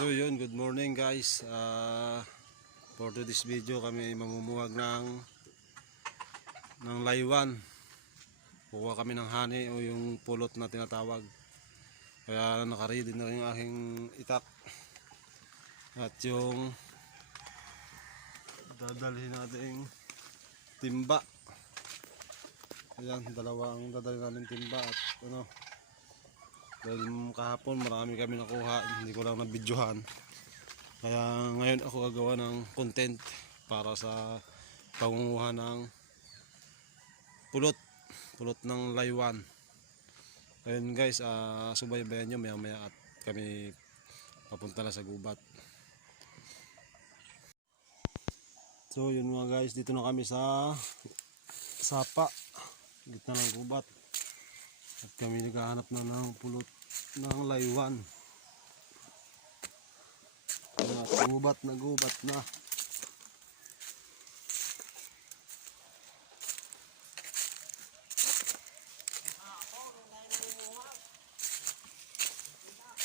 So yun, good morning guys. For this video kami mamumuwag ng laywan. Kukuha kami ng honey o yung pulot na tinatawag. Kaya nakaready na rin yung aking itak. At yung dadalhin nating timba. Ayan, dalawang dadalhin natin timba at ano. Dahil kahapon marami kami nakuha, hindi ko lang nabidyohan. Kaya ngayon ako gagawa ng content para sa pangunguha ng pulot ng laywan. Ayun guys, subaybayan nyo maya maya at kami papunta na sa gubat. So yun mga guys, dito na kami sa sapa, gitna ng gubat. At kami naghahanap na ng pulot ng laywan. Gubat na.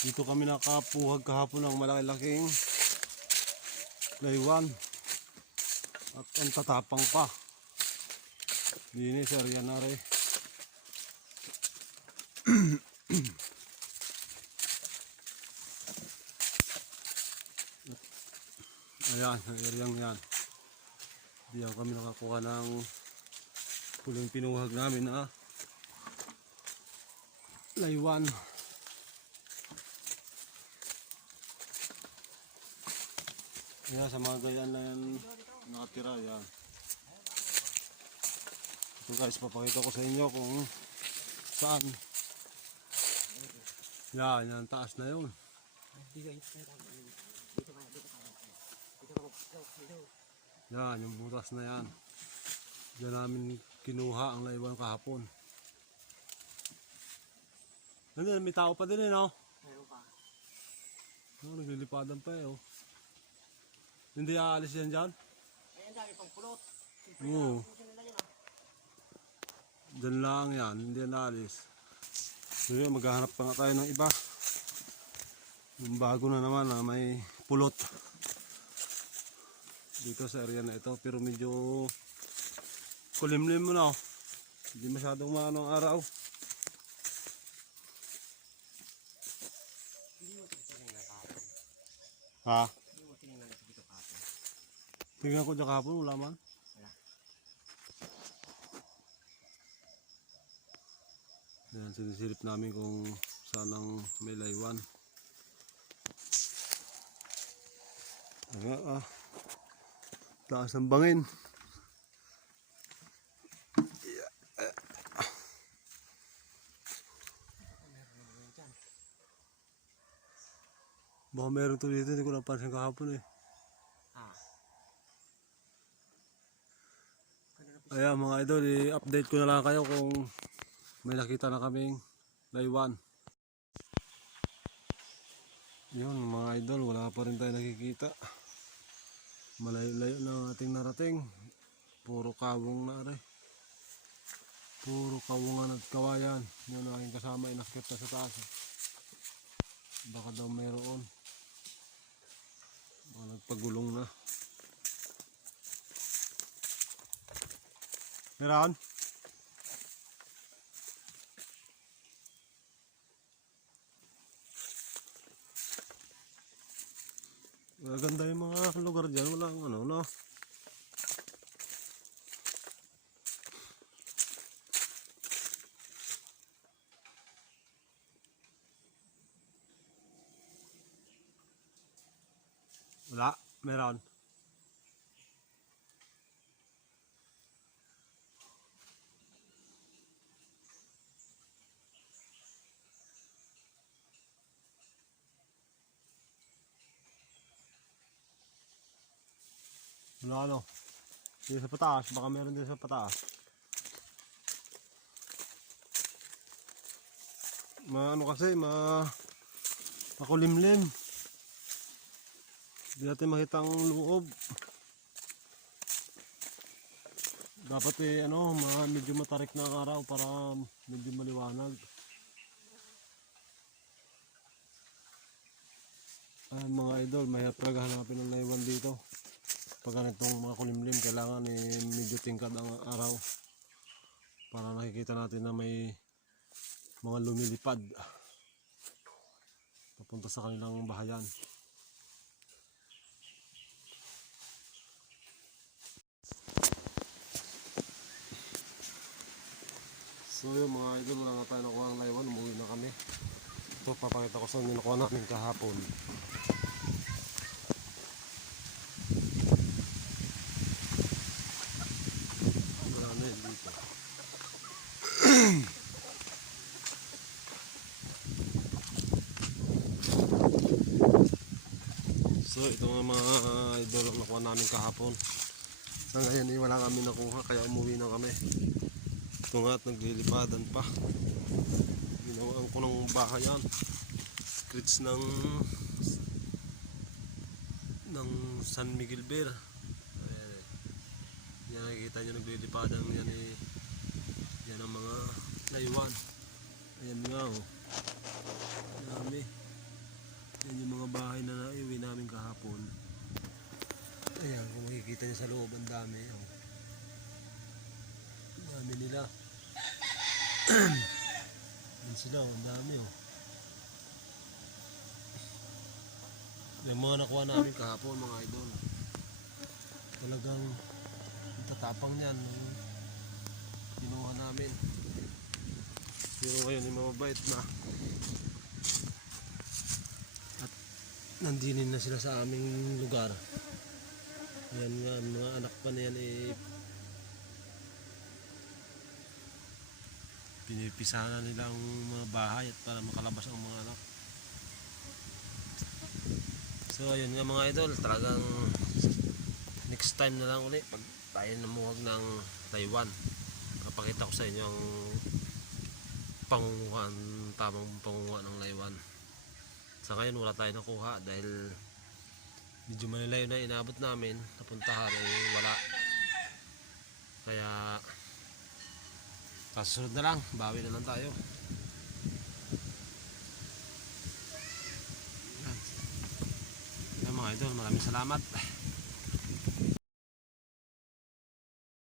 Dito kami nakapuhag kahapon ng malaki-laking laywan. At ang tatapang pa. Dini sir yan na rin. Ayan, ang areang yan. Diyan kami nakakuha ng huling pinuhag namin na laywan. Ayan, sa mga gayaan na yan nakatira. Yan. So guys, papakita ko sa inyo kung saan. Yan, yan, taas na yun. Yan, yung butas na yan. Diyan namin kinuha ang laywan kahapon. Nandiyan, may tao pa din eh, no? Meron pa. Naglilipadan pa eh, oh. Hindi aalis yan dyan? Eh, ang dami pang pulot. Oo. Diyan lang yan, hindi yan aalis. Sige, maghahanap pa nga tayo ng iba. Yung bago na naman na may pulot. Dito sa area na ito, pero medyo kulimlim mo na, oh. Hindi masyadong maano ang araw. Ha? Tingnan ko dyan kahapon, wala man. Yan, sinisilip namin kung saan ang may laywan. Taas ng bangin. Baka meron to dito, hindi ko napansin kahapon eh. Ayan mga idol, i-update ko na lang kayo kung may nakita na kaming laywan. Yun mga idol, wala pa rin tayo nakikita. Malayo-layo na ating narating. Puro kawong na rin. Puro kawungan at kawayan. Yun ang aking kasama, inakit na sa taas. Baka daw mayroon. Nagpagulong na. Meron? Maganda yung mga lugar dyan. Walang ano, no? Wala. Meron. Wala ano. Dito sa pataas. Baka meron din sa pataas. Ano kasi, makulimlim. Hindi natin makita ang loob. Dapat medyo matarik na ang araw para medyo maliwanag. Mga idol, mahirap talaga hanapin ng laywan dito. Pag ganitong mga kulimlim, kailangan medyo tingkad ang araw para nakikita natin na may mga lumilipad papunta sa kanilang bahayan. So yun mga idol, wala nga tayo nakuha ng laywan, umuwi na kami. Ito, papakita ko sa inyo nakuha namin kahapon. Wala na yun dito. So ito nga mga idol ang nakuha namin kahapon. Sa ngayon wala kami nakuha kaya umuwi na kami. Ito nga at naglilipadan pa. Ginawaan ko ng bahayan. Screech ng San Miguel Bear. Ayan, yan nakikita nyo naglilipadan yan yan ang mga laywan. Ayan nga oh. Dami. Yan yung mga bahay na naiuwi namin kahapon. Ayan, kung makikita nyo sa loob, ang dami. Oh. Ang dami nila. Yan sila, ang dami. Oh. Yung mga nakuha namin kahapon, mga idol. Talagang tatapang yan. Kinuha namin. Pero ngayon, yung mababait na. Nandinin na sila sa aming lugar. Yan nga, mga anak pa na yan pinipisa na nila ang mga bahay at para makalabas ang mga anak. So ayun nga mga idol, talagang next time na lang ulit pag tayo namuhag ng Taiwan. Kapakita ko sa inyo ang pangunguhan, tamang pangunguha ng laywan. Sa ngayon wala tayo nakuha dahil medyo manilayo na inabot namin, napuntahan ay wala. Kaya kasunod na lang, bawi na lang tayo. Yan mga idol, maraming salamat.